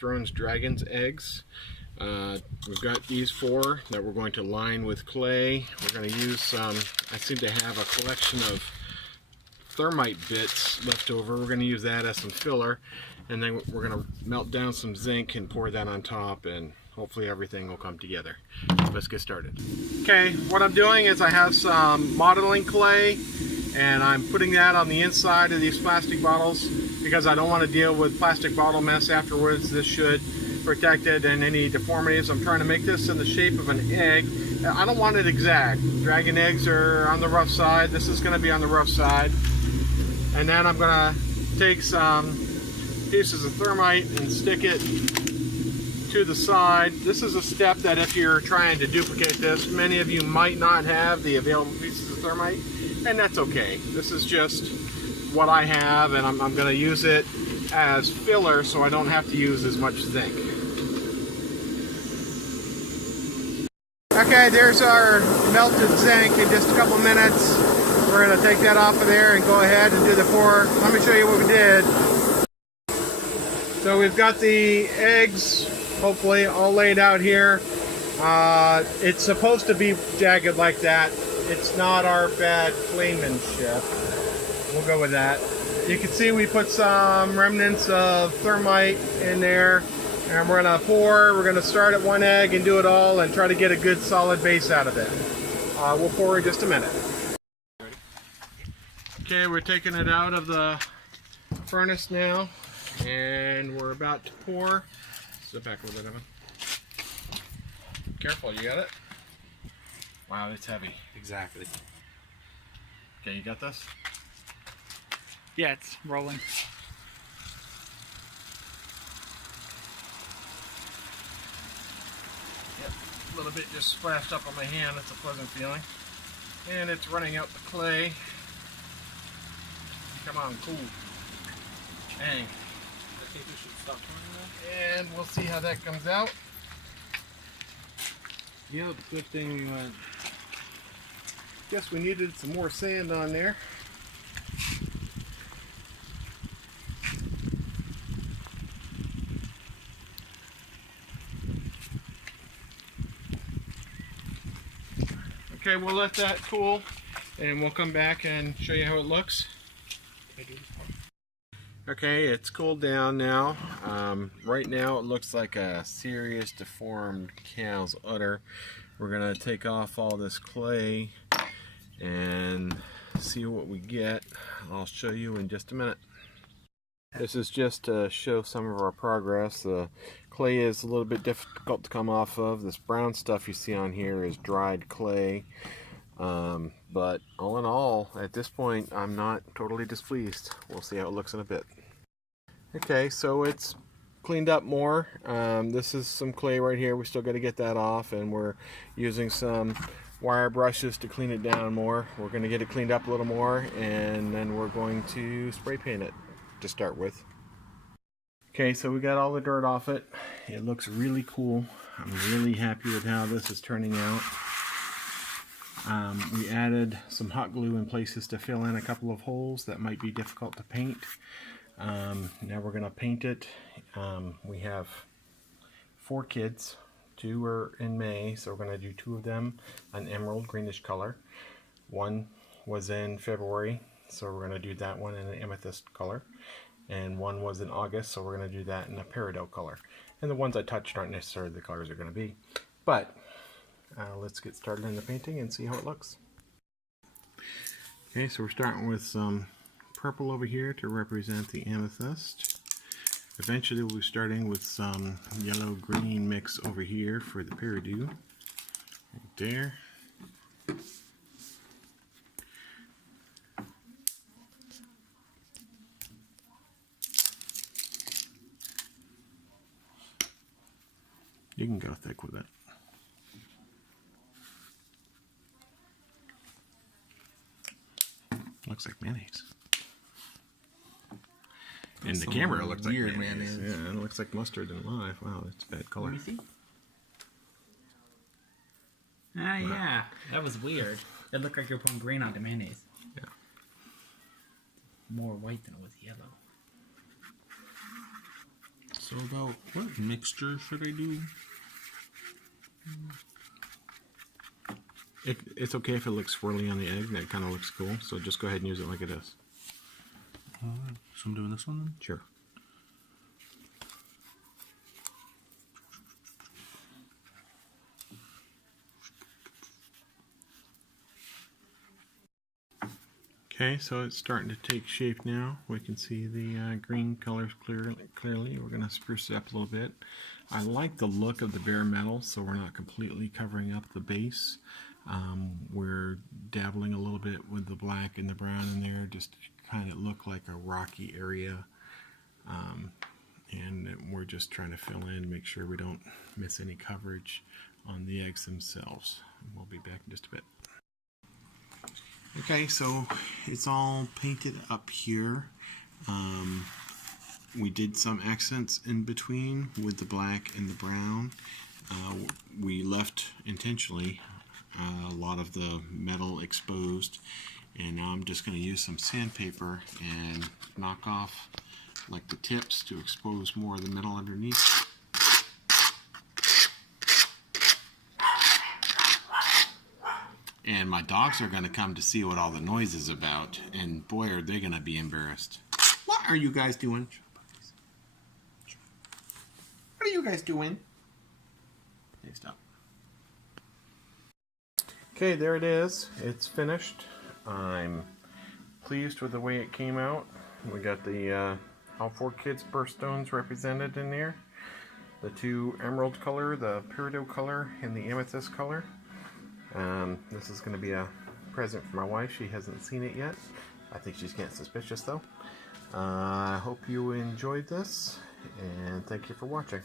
Thrones Dragon's eggs. We've got these 4 that we're going to line with clay. We're going to use some, I seem to have a collection of thermite bits left over. We're going to use that as some filler, and then we're going to melt down some zinc and pour that on top, and hopefully everything will come together. So let's get started. Okay, what I'm doing is I have some modeling clay, and I'm putting that on the inside of these plastic bottles because I don't want to deal with plastic bottle mess afterwards. This should protect it and any deformities. I'm trying to make this in the shape of an egg. I don't want it exact. Dragon eggs are on the rough side. This is going to be on the rough side. And then I'm going to take some pieces of thermite and stick it to the side. This is a step that if you're trying to duplicate this, many of you might not have the available pieces of thermite, and that's okay. This is just what I have, and I'm going to use it as filler so I don't have to use as much zinc. Okay, there's our melted zinc. In just a couple minutes we're going to take that off of there and go ahead and do the pour. Let me show you what we did. So we've got the eggs hopefully all laid out here. It's supposed to be jagged like that. It's not our bad flamemanship. We'll go with that. You can see we put some remnants of thermite in there, and we're going to pour. We're going to start at 1 egg and do it all and try to get a good solid base out of it. We'll pour in just a minute. Okay, we're taking it out of the furnace now, and we're about to pour. Sit back a little bit, Evan. Careful, you got it? Wow, it's heavy. Exactly. Okay, you got this? Yeah, it's rolling. Yep, a little bit just splashed up on my hand. It's a pleasant feeling. And it's running out the clay. Come on, cool. Dang. I think we should stop pouring that. And we'll see how that comes out. You know, the good thing we went. Guess we needed some more sand on there. Okay, we'll let that cool and we'll come back and show you how it looks. Okay, it's cooled down now. Right now it looks like a serious deformed cow's udder. We're going to take off all this clay and see what we get. I'll show you in just a minute. This is just to show some of our progress. The clay is a little bit difficult to come off of. This brown stuff you see on here is dried clay. But all in all, at this point, I'm not totally displeased. We'll see how it looks in a bit. Okay, so it's cleaned up more. This is some clay right here. We still got to get that off, and we're using some wire brushes to clean it down more. We're going to get it cleaned up a little more, and then we're going to spray paint it to start with. Okay, so we got all the dirt off it. It looks really cool. I'm really happy with how this is turning out. We added some hot glue in places to fill in a couple of holes that might be difficult to paint. Now we're going to paint it. We have 4 kids. 2 are in May, so we're going to do 2 of them an emerald greenish color. 1 was in February, so we're going to do that one in an amethyst color. And 1 was in August, so we're going to do that in a peridot color. And the ones I touched aren't necessarily the colors they're going to be. But let's get started in the painting and see how it looks. Okay, so we're starting with some purple over here to represent the amethyst. Eventually we'll be starting with some yellow-green mix over here for the peridot. Right there. You can go thick with it. Looks like mayonnaise. In the camera, it looks like mayonnaise. Yeah, it looks like mustard in live. Wow, that's a bad color. Let me see. Ah, yeah. That was weird. It looked like you were putting green onto mayonnaise. Yeah. More white than it was yellow. So about what mixture should I do? It's okay if it looks swirly on the egg. That kind of looks cool. So just go ahead and use it like it is. Alright, so I'm doing this one then? Sure. Okay, so it's starting to take shape now. We can see the green colors clearly. We're going to spruce it up a little bit. I like the look of the bare metal, so we're not completely covering up the base. We're dabbling a little bit with the black and the brown in there, just to kind of look like a rocky area. And we're just trying to fill in, make sure we don't miss any coverage on the eggs themselves. We'll be back in just a bit. Okay, so it's all painted up here. We did some accents in between with the black and the brown. We left intentionally a lot of the metal exposed, and now I'm just going to use some sandpaper and knock off like the tips to expose more of the metal underneath. And my dogs are going to come to see what all the noise is about, and boy are they going to be embarrassed. What are you guys doing? What are you guys doing? Okay, stop. Okay, there it is. It's finished. I'm pleased with the way it came out. We got the all 4 kids' birthstones represented in there. The 2 emerald color, the peridot color, and the amethyst color. This is going to be a present for my wife. She hasn't seen it yet. I think she's getting suspicious though. I hope you enjoyed this, and thank you for watching.